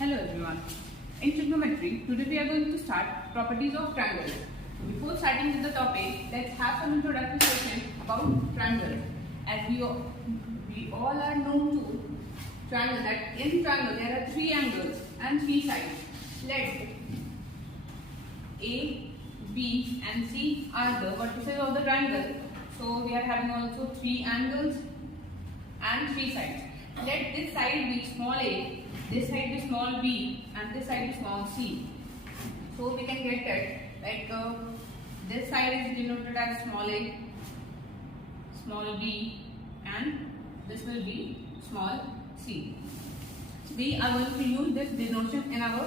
Hello everyone. In trigonometry, today we are going to start properties of triangle. Before starting with the topic, let's have some introductory session about triangle. As we all are known to triangle, that in triangle there are three angles and three sides. Let A, B and C are the vertices of the triangle. So we are having also three angles and three sides. Let this side be small a, this side be small b and this side be small c. So we can get that like this side is denoted as small a, small b and this will be small c. We are going to use this denotation in our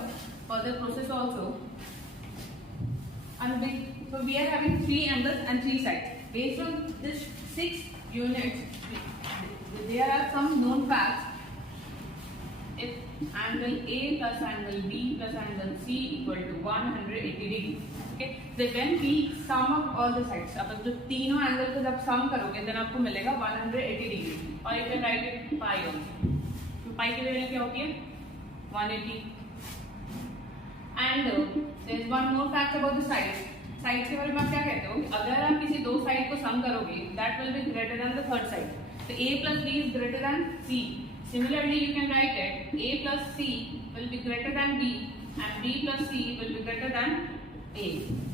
further process also. So we are having three angles and three sides. Based on this 6 units, there are some known facts. If angle A plus angle B plus angle C equal to 180 degree, okay, so when we sum up all the sides, अब जो तीनों angle को जब सम करोगे then आपको मिलेगा 180 degree और you can write it pi also. तो pi की वैल्यू क्या होती है 180. And there is one more fact about the sides. Side के बारे में आप क्या कहते हो? अगर आप किसी दो साइड को सम करोगे that will be greater than the third side. So A plus B is greater than C. Similarly, you can write it A plus C will be greater than B and B plus C will be greater than A.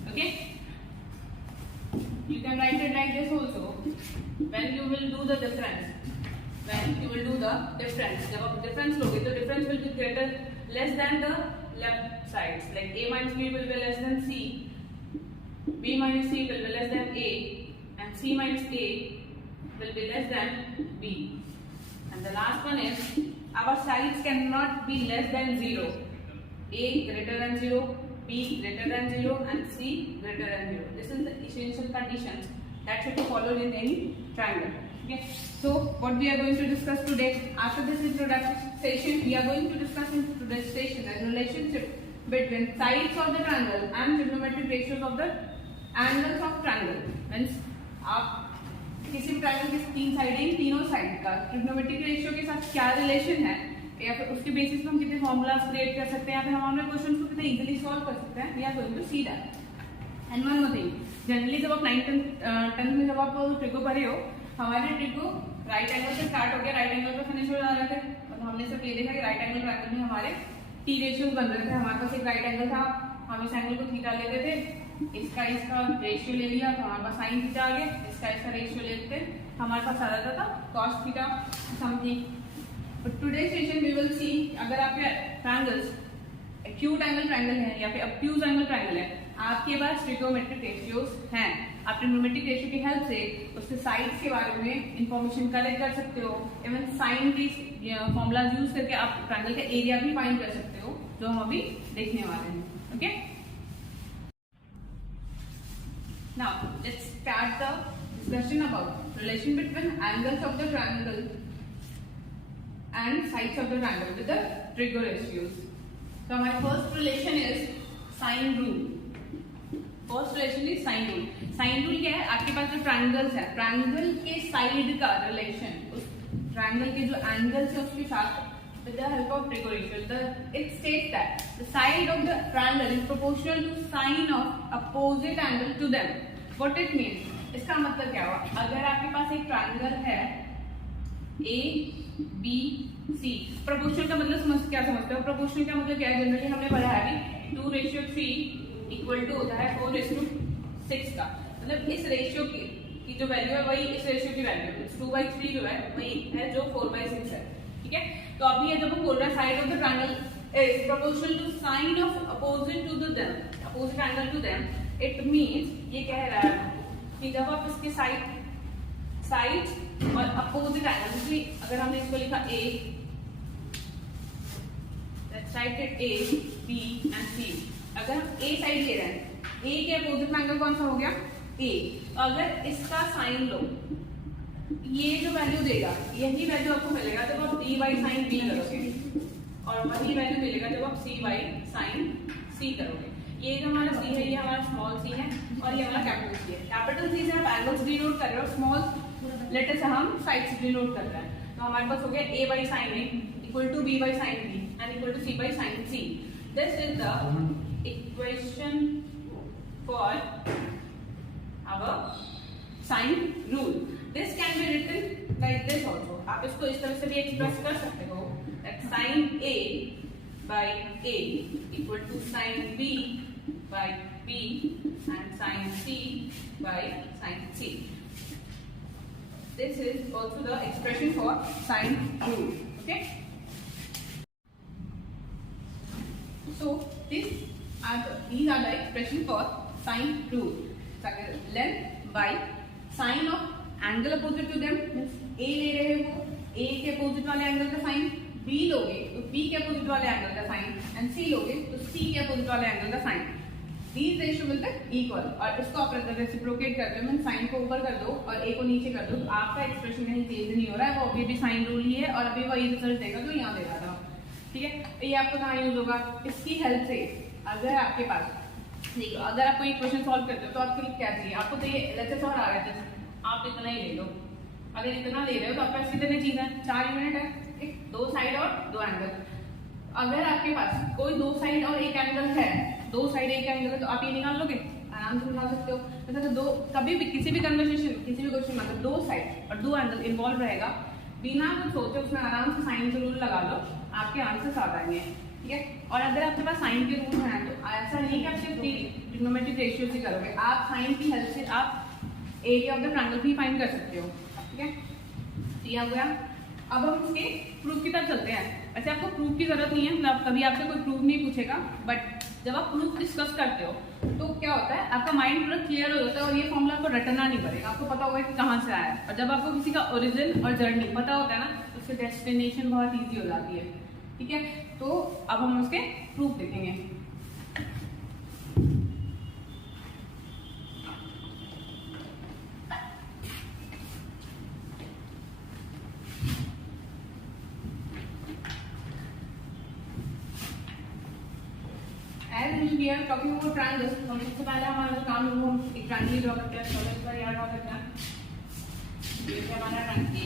Okay? You can write it like this also. When you will do the difference, जब आप difference लोगे तो difference will be greater less than the left sides. Like A minus B will be less than C, B minus C will be less than A, and C minus A will be less than B. And the last one is our sides cannot be less than 0. A greater than 0, B greater than 0 and C greater than 0. This is the essential conditions that should be followed in any triangle. Okay. So what we are going to discuss today, after this introduction session, we are going to discuss in today's session a relationship between sides of the triangle and trigonometric ratios of the angles of triangle. Means आप किसी भी triangle की तीन साइडें, तीनों side का trigonometric ratio के साथ क्या रिलेशन है या फिर उसके बेसिस पर हम कितने फॉर्मूलाज क्रिएट कर सकते हैं या फिर हम अपने क्वेश्चन को कितने इजीली सॉल्व कर सकते हैं, we are going to see that. And one more thing, generally जब आप 9th 10th में जब आप ट्रिगो पढ़े हो, हमारे ट्रिगो राइट एंगल से स्टार्ट हो गया, राइट एंगल पे फिनिश हो जा रहे थे. और हमने सिर्फ ये देखा कि राइट एंगल ट्रायंगल में हमारे टी रेशियो बन रहे थे. हमारे पास एक राइट एंगल था, हम इस एंगल को थीटा लेते थे, इसका रेशियो ले लिया तो हमारे पास साइन थीटा आ गया, इसका रेशियो लेते हमारे पास आ जाता था cos theta something. But today session we will see, अगर आपके ट्रायंगल्स एक्यूट एंगल ट्रायंगल है या फिर ऑब्ट्यूज एंगल ट्रायंगल है, आपके पास ट्रिगोमेट्रिक रेशियोज हैं. आप ट्रिगोमेट्रिक रेशियो की हेल्प से उसके साइड्स के बारे में इंफॉर्मेशन कलेक्ट कर सकते हो. इवन साइन की फॉर्मूलाज यूज करके आप ट्रायंगल का एरिया भी फाइंड कर सकते हो, जो हम अभी देखने वाले हैं. Okay, now let's start the discussion about relation between angles of the triangle and sides of the triangle with the trigo ratios. So my first relation is sine rule. First relation is sine rule. Sine rule क्या है? आपके पास जो triangles है, triangle के side का relation उस triangle के जो एंगल्स है उसके साथ with the help of trigo ratio. It states that the side of the triangle is proportional to sine of opposite angle to them. What it means? इसका मतलब क्या हुआ? अगर आपके पास एक ट्रायंगल है A, B, C, प्रोपोर्शनल का मतलब क्या समझते हो? प्रोपोर्शनल का मतलब क्या है? जनरली हमने पढ़ा है अभी 2:3 इक्वल टू होता है 4:6 का. मतलब इस रेशियो की जो वैल्यू है वही इस रेशियो की वैल्यू है. 2/3 जो है वही है जो 4/6 है. ठीक है, तो अभी ये जब हम बोल रहे हैं side of the triangle is proportional to sine of opposite to the them, opposite angle to them. It means ये कह रहा है कि जब आप इसके साइड और अपोजिट एंगल, इसलिए अगर हमने इसको लिखा A, let's write it A, B and C. अगर हम A साइड ले रहे हैं, A के अपोजिट एंगल कौन सा हो गया? A. अगर इसका साइन लो, ये जो वैल्यू देगा यही वैल्यू आपको मिलेगा जब आप D by sin B करोगे, और वही वैल्यू मिलेगा जब आप C by sin C करोगे. ये जो हमारा C है ये हमारा स्मॉल c है और ये हमारा कैपिटल C है. कैपिटल C से आप एंगल्स डिनोट कर रहे हो, स्मॉल लेटर से हम साइड्स डिनोट कर रहे हैं. तो हमारे पास हो गया A by sin A equal to B by sin B. and equal to c by sin c. This is the equation for our sine rule. This can be written like this also. आप इसको इस तरह से भी express कर सकते हो that sin A by A equal to sin B by B and sin C by sin C. This is also the expression for sine rule. Okay. So these are the expression for sine rule. Length by sine of angle opposite to them means A ले रहे हो A के opposite वाले angle का sign, B लोगे तो B के opposite वाले एंगल का साइन एंड C लोगे तो C के अपोजिट वाले एंगल का साइन. These रेशियो मिलते हैं इक्वल और इसको आप रेसिप्रोकेट करते हो मीन साइन को ऊपर कर दो और A को नीचे कर दो तो आपका एक्सप्रेशन कहीं चेंज नहीं हो रहा है, वो अभी भी साइन रूल ही है और अभी वही रिजल्ट देगा जो यहाँ दे रहा था. ठीक है, ये आपको कहाँ यूज होगा, इसकी हेल्प से अगर आपके पास देखो अगर आप कोई क्वेश्चन सॉल्व करते हो तो आपके लिए क्या चाहिए, आपको तो ये एलएचएस और आ रहा है आप इतना ही ले लो. अगर इतना ले रहे हो तो आपके पास कितनी चीज है, 4 यूनिट है, ठीक, 2 साइड और 2 एंगल. अगर आपके पास कोई 2 साइड और 1 एंगल है, 2 साइड 1 एंगल है तो आप ये निकाल लोगे, आराम से निकाल सकते हो. मतलब दो कभी भी किसी भी कन्वर्सेशन किसी भी क्वेश्चन में अगर 2 साइड और 2 एंगल इन्वॉल्व रहेगा बिना कुछ सोचे उसमें आराम से साइन के रूल लगा लो, आपके आंसर्स आ जाएंगे. ठीक है, और अगर आपके पास साइन के रूल हैं तो ऐसा नहीं कि आप सिर्फ ट्रिग्नोमेट्रिक रेशियो से करोगे, आप साइन की हेल्प से आप एरिया ऑफ द ट्रायंगल भी फाइंड कर सकते हो. ठीक है, ये हो गया. अब हम इसके प्रूफ की तरफ चलते हैं. वैसे आपको प्रूफ की जरूरत नहीं है, मतलब कभी आपसे कोई प्रूफ नहीं पूछेगा, बट जब आप प्रूफ डिस्कस करते हो तो क्या होता है आपका माइंड पूरा क्लियर हो जाता है और ये फॉर्मूला आपको रटना नहीं पड़ेगा, आपको पता होगा कि कहाँ से आया है. और जब आपको किसी का ओरिजिन और जर्नी पता होता है ना तो उसकी डेस्टिनेशन बहुत ईजी हो जाती है. ठीक है, तो अब हम उसके प्रूफ देखेंगे. We are talking about triangles. हम सबसे पहले हमारा जो काम है वो हम एक ट्रायंगल ड्रॉ करते हैं. चलो इस बार याद ड्रॉ करते हैं. ये हमारा ट्रायंगल A,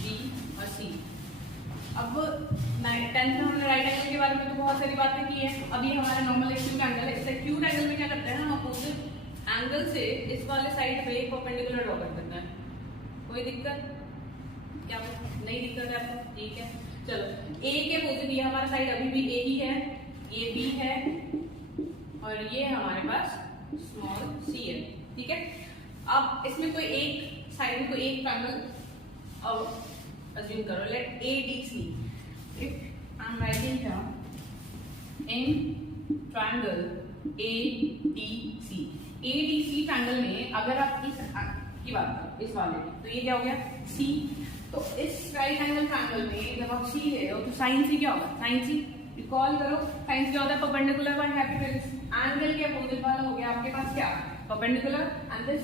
B और C. अब 10th में हमने राइट एंगल के बारे में तो बहुत सारी बातें की है. अभी हमारा नॉर्मल एक्यूट एंगल है. इस एक्यूट एंगल में क्या करते हैं हम अपोजिट एंगल से इस वाले साइड पे एक परपेंडिकुलर ड्रॉ कर देते हैं. कोई दिक्कत क्या नहीं दिक्कत है आपको? ठीक है, चलो A के अपोजिट ये हमारा साइड अभी भी A ही है, ये B है और ये हमारे पास स्मॉल c है. ठीक है, अब इसमें कोई एक साइड में कोई एक ट्रायंगल अब अज्यूम करो, let ADC. If I am writing here in triangle ADC. ADC triangle में अगर आप इस की बात करो इस वाले की तो ये क्या हो गया C. तो इस राइट एंगल ट्रायंगल में जब आप C ले रहे हो तो साइन C क्या होगा, साइन C रिकॉल करो. साइन क्या होता है, परपेंडिकुलर बाय हाइपोटेनस. एंगल के अपोजिट वाला हो गया आपके पास क्या, परपेंडिकुलर, एंड दिस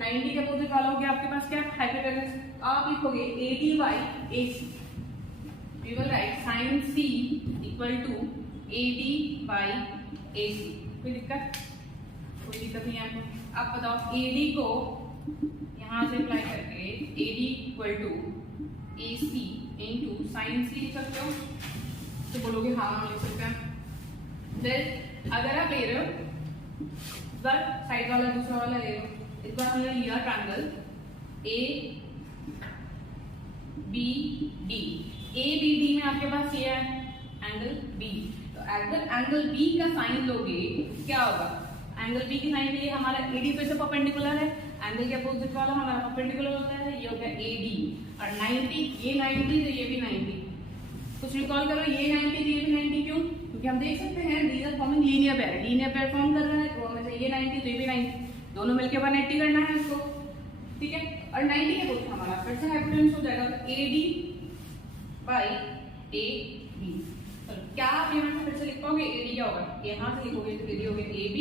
90 के अपोजिट वाला हो गया आपके पास क्या, हाइपोटेनस. आप लिखोगे AD by AC. We will write sin C equal to AD by AC. कोई दिक्कत नहीं है आपको. आप बताओ AD को यहाँ से अप्लाई करके AD equal to AC into sin C लिख सकते हो तो बोलोगे हाँ हम लिख सकते हैं. देन अगर आप ले रहे हो इस बार साइड वाला दूसरा वाला ले रहे हो, इस बार हमने लिया ट्रायंगल ABD. ABD में आपके पास ये है एंगल B. तो एंगल B का साइन लोगे क्या होगा, एंगल B की साइन के लिए हमारा AD पे से परपेंडिकुलर है, एंगल के अपोजिट वाला हमारा परपेंडिकुलर होता है, ये हो गया AD. और 90 ये 90 तो ये भी 90. कुछ रिकॉल करो, ये 90 ये भी 90. क्यों, क्योंकि हम देख सकते हैं these are forming linear pair. Linear pair form कर रहा है तो हमें चाहिए 90 तो ये भी 90. दोनों मिलकर 180 करना है इसको. ठीक है, और 90 के बोलते हमारा फिर से हाइपोटेनस हो जाएगा तो AD by AB. क्या आप यहाँ से फिर से लिख पाओगे, AD क्या होगा, यहाँ से लिखोगे तो AD हो गया AB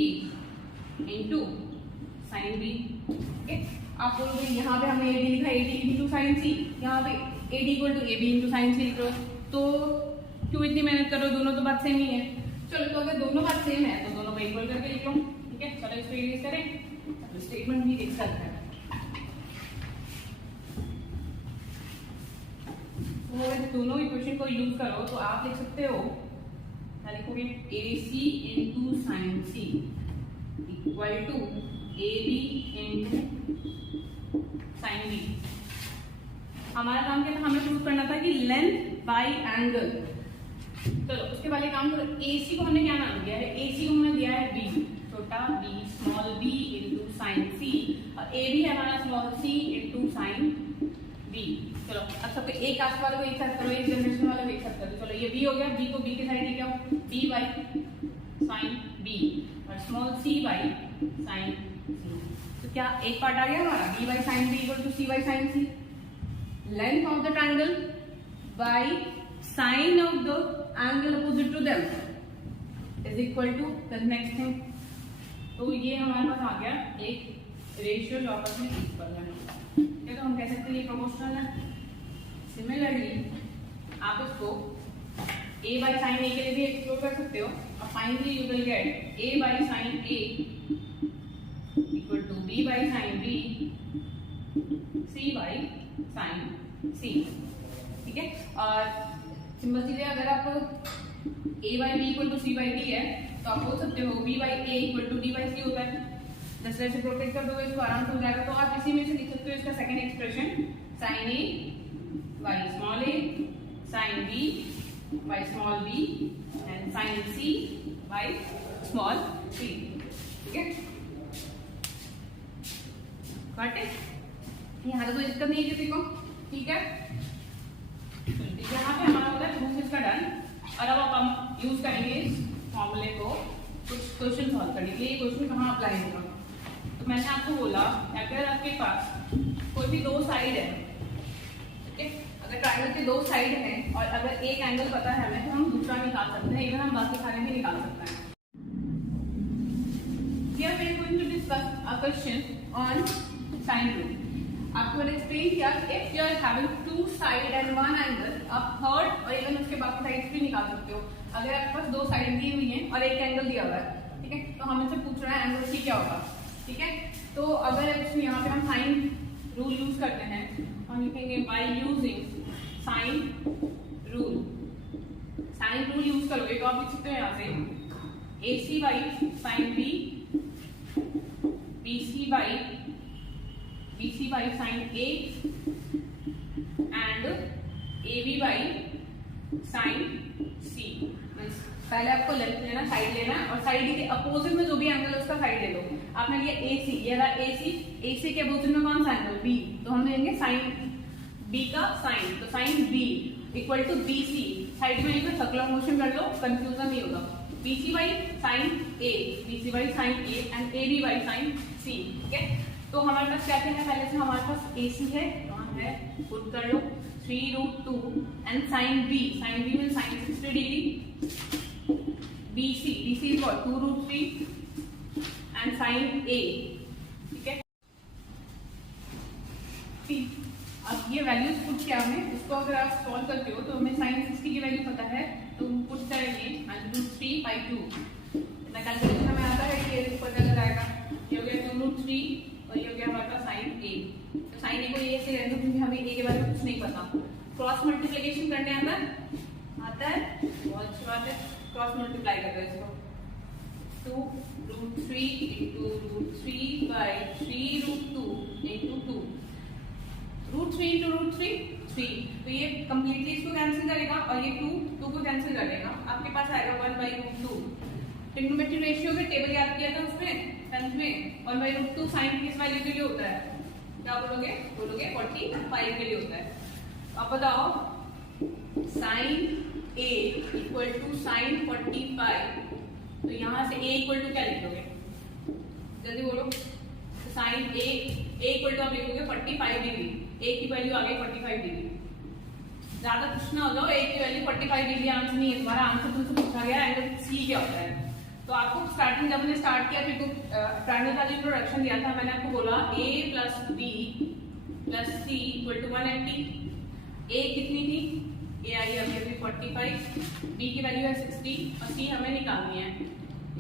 इंटू साइन B. आप बोलोगे यहाँ पे हमने AD लिखा, AD इंटू साइन C, यहाँ पे AD equal to AB into sine C लिख रहे हो तो क्यों इतनी मेहनत करो, दोनों तो बात सेम ही है. चलो तो अगर दोनों बात सेम है तो दोनों को इक्वल करके लिख लो. ठीक है, चलो इसको इरेज करें. स्टेटमेंट भी लिख सकते हैं. तो दोनों इक्वेशन को यूज करो तो आप लिख सकते हो, क्या लिखोगे, AC into sine C equal to AB into sine B. हमारा काम क्या था, हमें प्रूव करना था कि लेंथ बाई एंगल। चलो उसके बाद काम करो, AC को हमने क्या नाम दिया है, AC को हमने दिया है B, छोटा b small b into sine C, और AB है हमारा small c into sine b। चलो अब सबको एक कास्ट वाले को एक साथ करो, एक जनरेशन वाले को एक साथ करो। चलो ये b हो गया, b को b के साइड लेके आओ, b बाई साइन b और small c by sine c। तो क्या एक पार्ट आ गया हमारा, b by sine b equal to c by sine c। Length of the triangle by sine of the angle opposite to them is equal to the next thing. तो ये हमारे पास आ गया एक रेशियो जो आपस में इक्वल है, क्या तो हम कह सकते हैं ये प्रोपोर्शनल है। सिमिलरली आप इसको a बाई साइन a के लिए भी एक्सप्लोर कर सकते हो, और finally you will get a by sine a equal to b by sine b c by sine c। ठीक है, और सिंपल चीजें, अगर आप a by b equal to c by d है तो आप बोल सकते हो b by a equal to d by c होता है। जैसे जैसे प्रोटेक्ट कर दोगे इसको आराम से हो जाएगा। तो आप इसी में से लिख सकते हो इसका second expression, sine a by small a sine b by small b and sine c by small c। ठीक है, गॉट इट? यहाँ तो कोई दिक्कत नहीं है किसी को? ठीक है, यहाँ पे हमारा होता है प्रूफ इसका डन। और अब हम यूज करेंगे इस फॉर्मूले को कुछ क्वेश्चन सॉल्व करने के लिए। क्वेश्चन कहाँ अप्लाई होगा, तो मैंने आपको बोला अगर आपके पास कोई भी दो साइड है, ठीक है, अगर ट्रायंगल के दो साइड हैं और अगर एक एंगल पता है हमें तो हम दूसरा निकाल सकते हैं, इवन हम बाकी सारे भी निकाल सकते हैं। Here we are going to discuss a question on sine rule. आपको मैंने एक्सप्लेन किया if you are having two side and one angle, आप थर्ड और इवन उसके बाकी साइड्स भी निकाल सकते हो। अगर आपके पास दो साइड दी हुई हैं और एक एंगल दिया हुआ है, ठीक है, तो हमें से पूछ रहा है एंगल सी क्या होगा। ठीक है, तो अगर इसमें यहाँ पे हम साइन रूल यूज करते हैं, हम लिखेंगे by using sine rule. Sine rule use करोगे तो आप लिख सकते हो यहाँ से AC by sine B, BC by sine A and AB by sine C। पहले आपको लेंथ लेना, साइड लेना है, और साइड के अपोजिट में जो भी एंगल है उसका साइड ले लो। आपने लिया AC, ये रहा AC के अपोजिट में कौन सा एंगल, B, तो हम लेंगे साइन B का साइन, तो sine B equal to BC। Side में एक सर्कुलर मोशन कर लो, कंफ्यूजन नहीं होगा। BC by sine A, BC by sine A and AB by sine C। ठीक है, तो हमारे पास क्या क्या है, पहले से हमारे पास AC है, वहाँ है, पुट कर लो 3√2 एंड साइन B में sine 60 degree, BC is what 2√3 and sine A। ठीक है, अब ये वैल्यूज पुट किया हमने, उसको अगर आप सॉल्व करते हो तो हमें साइन 60 की वैल्यू पता है, तो पुट करेंगे √3 बाई 2। इतना कैलकुलेशन हमें आता है कि ये पता लग जाएगा। ये हो गया 2√3 और ये हो गया हमारे पास साइन A। तो साइन A को ये से रहने दो क्योंकि हमें A के बारे में कुछ नहीं पता। क्रॉस मल्टीप्लिकेशन करने आता है, बहुत अच्छी बात है, क्रॉस मल्टीप्लाई कर रहे हैं इसको, 2√3 इंटू √3 बाई 3√2 इंटू 2, √3 इंटू √3 3, तो ये कंप्लीटली इसको कैंसिल करेगा और ये 2 को कैंसिल कर देगा, आपके पास आएगा 1/√2। ट्रिग्नोमेट्री रेशियो के टेबल याद किया था उसमें 10th में, 1/√2 साइन किस वैल्यू के लिए होता है, क्या बोलोगे 45 के लिए होता है। अब बताओ sine A equal to sine 45, तो यहाँ से A इक्वल टू क्या लिखोगे, जल्दी बोलो। साइन A इक्वल टू आप लिखोगे 45 डिग्री, A की वैल्यू आ गई 45 डिग्री। ज्यादा कुछ ना हो जाओ, A की वैल्यू 45 डिग्री आंसर नहीं है तुम्हारा, आंसर तुमसे पूछा गया एंगल C क्या होता है। तो आपको स्टार्टिंग जब मैंने स्टार्ट किया फिर ट्रायंगल का जो इंट्रोडक्शन दिया था, मैंने आपको बोला A plus B plus C equal to 180। A कितनी थी, A आई अभी 45, B की वैल्यू है 60 और C हमें निकालनी है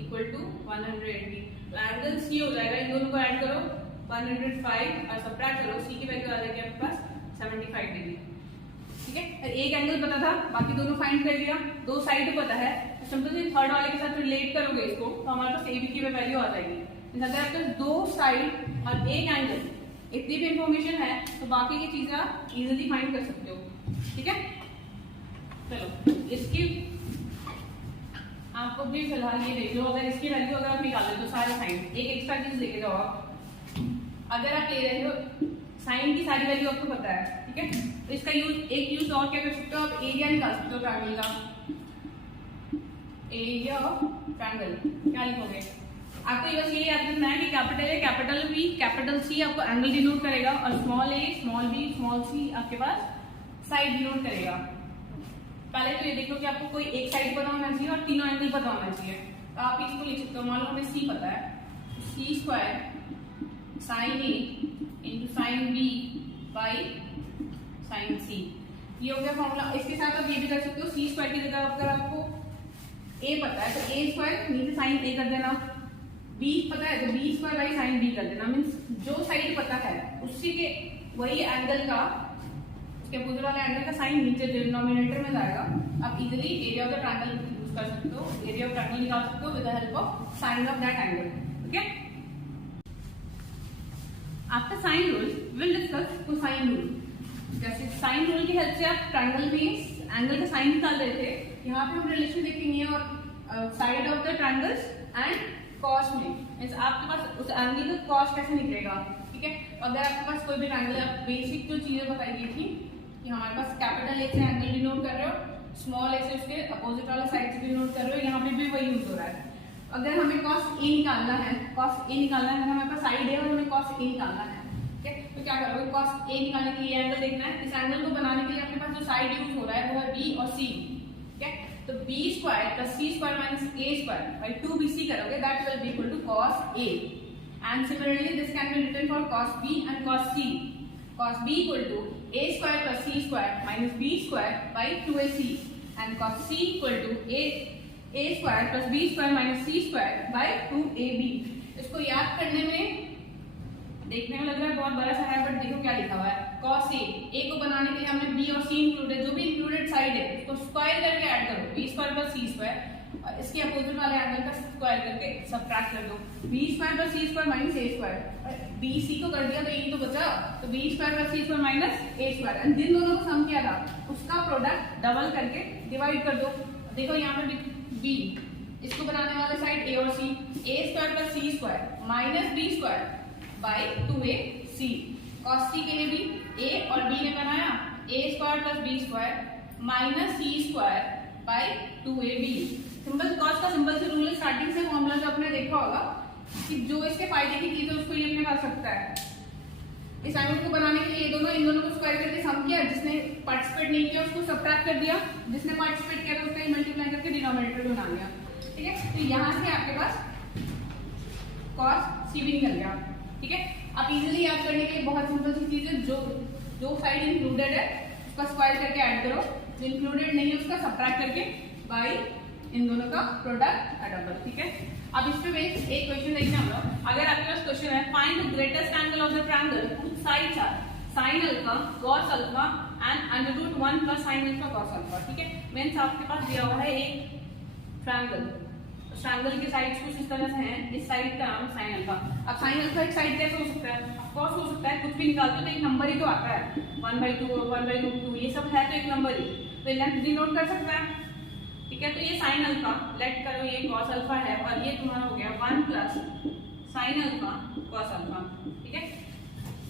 इक्वल टू 180। तो एंगल C हो जाएगा, इन दोनों को ऐड करो 105 और सब्ट्रैक्ट करो, C की वैल्यू आ जाएगी आपके पास 75 डिग्री। ठीक है। एक एंगल पता था, बाकी दोनों फाइंड कर लिया, दो साइड पता है, सिंपल थर्ड वाले के साथ रिलेट करोगे इसको तो हमारे पास AB की वैल्यू आ जाएगी। अगर आपके पास दो साइड और एक एंगल इतनी भी इंफॉर्मेशन है तो बाकी की चीजें आप इजीली फाइंड कर सकते हो, ठीक है। चलो इसकी आपको भी फिलहाल ये देख लो, अगर इसकी वैल्यू अगर आप निकालें तो सारे साइन एक एक्स्ट्रा चीज लेके जाओ आप। अगर आप ले रहे हो साइन की सारी वैल्यू आपको पता है, ठीक है, तो इसका एक यूज और क्या कर सकते हो आप, एरिया निकाल सकते हो ट्रायंगल का। एरिया ऑफ ट्रायंगल क्या लिखोगे, आपको बस ये याद रखना है कि capital A capital B capital C आपको एंगल डिनोट करेगा और small A small B small C आपके पास साइड डिनोट करेगा। पहले तो ये देखो कि आपको कोई एक साइड पता होना चाहिए और तीनों एंगल पता होना चाहिए। तो आप इसको लिख सकते हो, मान लो हमें सी पता है, C square sine A into sine B by sine C, ये हो गया फॉर्मूला। इसके साथ आप ये भी कर सकते हो, सी स्क्वायर की जगह अगर आपको ए पता है तो ए स्क्वायर नीचे साइन ए कर देना, बी पता है तो B square by sine B कर देना। मीन्स जो साइड पता है उसी के वही एंगल का उसके अपोजिट वाले एंगल का साइन नीचे डिनोमिनेटर में जाएगा। आप easily area of the triangle use कर सकते हो, एरिया ऑफ ट्रायंगल निकाल सकते हो with the help of sine of that angle, okay. After sine rule will discuss cosine rule. जैसे साइन रूल की हेल्प से आप ट्रायंगल में एंगल का साइन निकाल रहे थे, यहाँ पे हम रिलेशन देखेंगे और side of the triangles and cos में मींस आपके पास उस एंगल का कॉस कैसे निकलेगा, ठीक है। अगर आपके पास कोई भी ट्रायंगल है, आप बेसिक जो चीजें बताई गई थी कि हमारे पास कैपिटल ए से एंगल डिनोट कर रहे हो, स्मॉल ए से उसके अपोजिट वाले साइड से डिनोट कर रहे हो, यहाँ पे भी वही यूज हो रहा है। अगर हमें कॉस ए निकालना है, कॉस ए निकालना है, हमारे पास साइड है और हमें कॉस ए निकालना है, ठीक है। तो क्या करोगे, कॉस ए निकालने के लिए एंगल देखना है। इस एंगल को बनाने के लिए आपके पास जो साइड यूज हो रहा है वो है बी और सी, ठीक है। तो B square plus C square minus A square by 2bc करोगे, that will be equal to cos A. And similarly this can be written for cos B and cos C. cos b equal to a square plus c square minus b square by 2ac and cos c equal to a square plus b square minus c square by 2ab। इसको याद करने में देखने में लग रहा है बहुत बड़ा सा है, बट देखो क्या लिखा हुआ है, cos a को बनाने के लिए हमने b और c इंक्लूडेड, जो भी इंक्लूडेड साइड है उसको स्क्वायर करके ऐड करो, b square plus c square, और इसके अपोजिट वाले एंगल का स्क्वायर करके सबट्रैक्ट कर दो, b square plus c square minus a square. b c को कर दिया तो ये तो बचा, तो b square plus c square minus a square, and जिन दोनों को सम किया था उसका प्रोडक्ट डबल करके डिवाइड कर दो। देखो यहाँ पे b, इसको बनाने वाले साइड a और c, a square plus c square minus b square by 2ac। cos c के लिए भी a और b ने बनाया a square plus b square minus c square by 2ab। Simple cos का सिंपल से रूल है, स्टार्टिंग से फॉर्मूला जो आपने देखा होगा कि जो इसके फायदे की चीज है उसको ये अपने कर सकता है। इस एंगल को बनाने के लिए दोनों इन दोनों को स्क्वायर करके सम किया, जिसने पार्टिसिपेट नहीं किया उसको सबट्रैक्ट कर दिया, जिसने पार्टिसिपेट किया था उसका मल्टीप्लाई करके डिनोमिनेटर बना लिया, ठीक है। तो यहाँ से आपके पास cos c भी निकल गया, ठीक है। आप इजीली याद करने के लिए बहुत सिंपल सी चीज है, जो साइड इंक्लूडेड है उसका स्क्वायर करके ऐड करो, जो इंक्लूडेड नहीं है उसका सबट्रैक्ट करके बाई इन दोनों का प्रोडक्ट डबल, ठीक है। अब इस पे बेस्ड एक क्वेश्चन देखते हैं हम लोग। अगर आपके पास क्वेश्चन है find the greatest angle of the triangle which sides are sin alpha cos alpha and under root 1 plus sin alpha cos alpha, ठीक है। मींस आपके पास दिया हुआ है एक ट्रायंगल, ट्रायंगल के साइड्स कुछ इस तरह से हैं, इस साइड का नाम sin अल्फा। अब sin अल्फा एक साइड कैसे हो सकता है, ऑफ कोर्स हो सकता है, कुछ भी निकालते तो एक नंबर ही तो आता है, 1/2 1/2 ये सब है तो एक नंबर ही, तो लेंथ डिनोट कर सकता है, ठीक है। तो ये sin अल्फा लेट करो, ये cos अल्फा है और ये तुम्हारा हो गया 1 plus sin alpha cos alpha, ठीक है।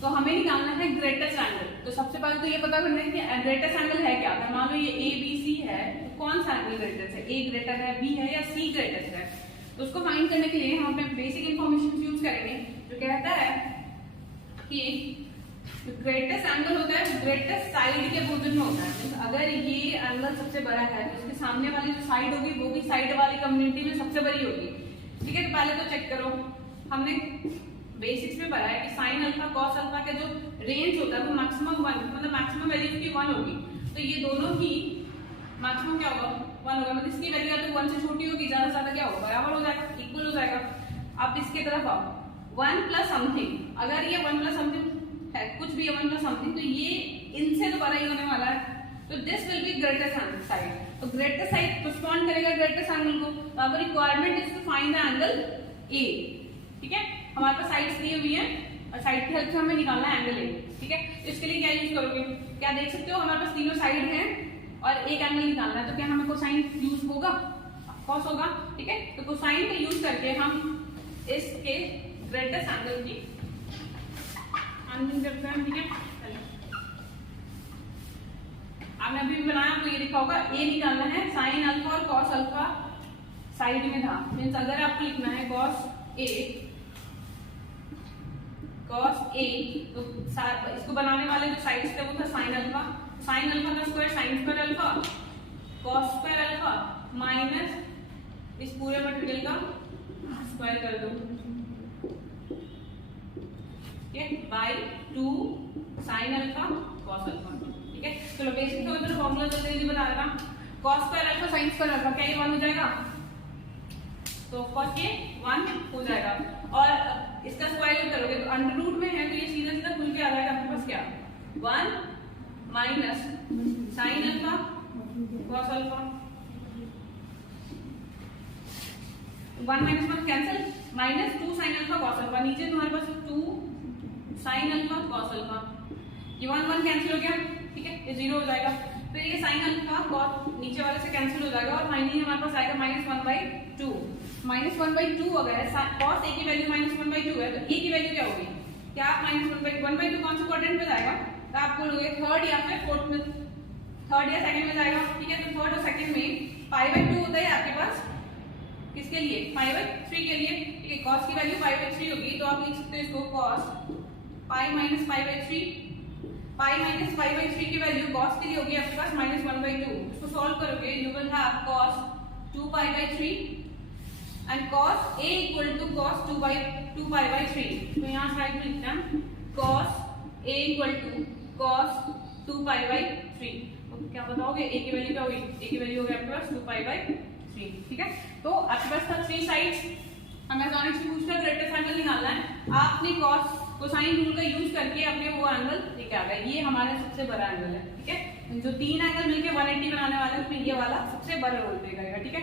तो हमें निकालना है ग्रेटेस्ट एंगल। तो सबसे पहले तो ये पता करना है कि ग्रेटेस्ट एंगल है क्या। अगर मान लो ये ए बी सी है तो कौन सा एंगल ग्रेटेस्ट है, ए ग्रेटर है, बी है या सी ग्रेटेस्ट है। तो उसको फाइंड करने के लिए हम अपने बेसिक इंफॉर्मेशन यूज करेंगे, जो कहता है कि ग्रेटेस्ट एंगल होता है ग्रेटेस्ट साइड के अपोजिट में होता है। अगर ये एंगल सबसे बड़ा है तो उसके सामने वाली जो साइड होगी वो भी साइड वाली कम्युनिटी में सबसे बड़ी होगी, ठीक है। तो पहले तो चेक करो, हमने बेसिक्स में पढ़ा है कि sin अल्फा cos अल्फा का जो रेंज होता है वो मैक्सिमम 1, मतलब मैक्सिमम वैल्यू की 1 होगी। तो ये दोनों की मैक्सिमम क्या होगा 1 होगा, मतलब इसकी वैल्यू या तो 1 से छोटी होगी, ज्यादा से ज्यादा क्या होगा बराबर हो जाएगा, इक्वल हो जाएगा। अब इसके तरफ आओ 1 प्लस समथिंग, अगर ये 1 प्लस समथिंग है, कुछ भी 1 प्लस समथिंग, तो ये इनसे तो बड़ा ही होने वाला है। तो this will be greatest side. तो ग्रेटेस्ट साइड कॉरस्पॉन्ड करेगा ग्रेटेस्ट एंगल को। तो अब requirement is to find the angle A. ठीक है, हमारे पास साइड्स दी हुई है और साइड की हेल्प से हमें निकालना है एंगल ए। ठीक है, तो इसके लिए क्या यूज करोगे, क्या देख सकते हो हमारे पास तीनों साइड हैं और एक एंगल निकालना है, तो क्या हमें कोसाइन यूज होगा, कॉस होगा। ठीक है, तो कोसाइन का यूज करके हम इसके ग्रेटेस्ट एंगल की करते हैं। ठीक है, आपने अभी भी बनाया, आपको ये लिखा होगा ए निकालना है, साइन अल्फा और कॉस अल्फा साइड में था। मींस अगर आपको लिखना है कॉस ए तो इसको बनाने वाले जो साइड्स थे वो था साइन अल्फा का square sine square alpha cos square alpha minus इस पूरे मटेरियल का स्क्वायर कर दो, by 2 sine alpha cos alpha. ठीक है, चलो बेसिक तो इधर फॉर्मूला जल्दी बता देता। Cos square alpha sign square alpha क्या ये 1 हो जाएगा, तो कॉस ये 1 हो जाएगा और इसका स्क्वायर करोगे तो अंडर रूट में है तो ये सीधा सीधा खुल के आ जाएगा आपके पास क्या 1 minus sign alpha cos alpha, 1 minus 1 cancel, minus 2 sine alpha cos alpha, नीचे तुम्हारे पास 2 साइन अल्फा कॉस अल्फा, ये 1 कैंसिल हो गया। ठीक है, ये 0 हो जाएगा, फिर ये साइन अल्फा कॉस नीचे वाले से कैंसिल हो जाएगा और फाइनली हमारे पास आएगा -1/2। -1/2 अगर है कॉस ए की वैल्यू -1/2 है तो ए की वैल्यू क्या होगी, क्या आप -1/2 कौन सा क्वाड्रेंट में जाएगा, तो आप बोलोगे थर्ड या फिर फोर्थ में, थर्ड या सेकंड में जाएगा। ठीक है, तो थर्ड और सेकंड में π/2 होता है आपके पास किसके लिए, π/3 के लिए। ठीक है, cos की वैल्यू π/3 होगी तो आप लिख सकते हो इसको cos π माइनस π/3, π माइनस π/3 की वैल्यू cos के लिए होगी आपके पास -1/2। इसको सॉल्व करोगे you will have cos 2π/3 and cos a equal to cos 2π/3। तो यहाँ साइड में लिखते हैं cos a equal to cos 2π/3। तो क्या बताओगे a की वैल्यू क्या होगी, a की वैल्यू होगी आपके पास 2π/3। ठीक है, तो आपके पास था 3 साइड्स, हमें अचानक से पूछा ग्रेटेस्ट एंगल निकालना है, आपने cos कोसाइन रूल का यूज करके अपने वो एंगल लेके आ गए, ये हमारा सबसे बड़ा एंगल है। ठीक है, जो 3 एंगल मिलके 180 बनाने वाले हैं उसमें ये वाला सबसे बड़ा रोल प्ले करेगा। ठीक है,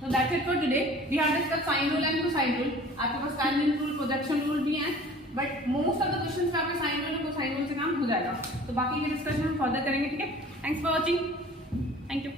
तो that's it for today, we have discussed sine rule and cosine rule. आपके पास टैंजेंट रूल, प्रोजेक्शन रूल भी हैं, but most of the questions में आपके साइन रूल और कोसाइन रूल से काम हो जाएगा, तो बाकी के डिस्कशन हम फर्दर करेंगे। ठीक है, thanks for watching, thank you.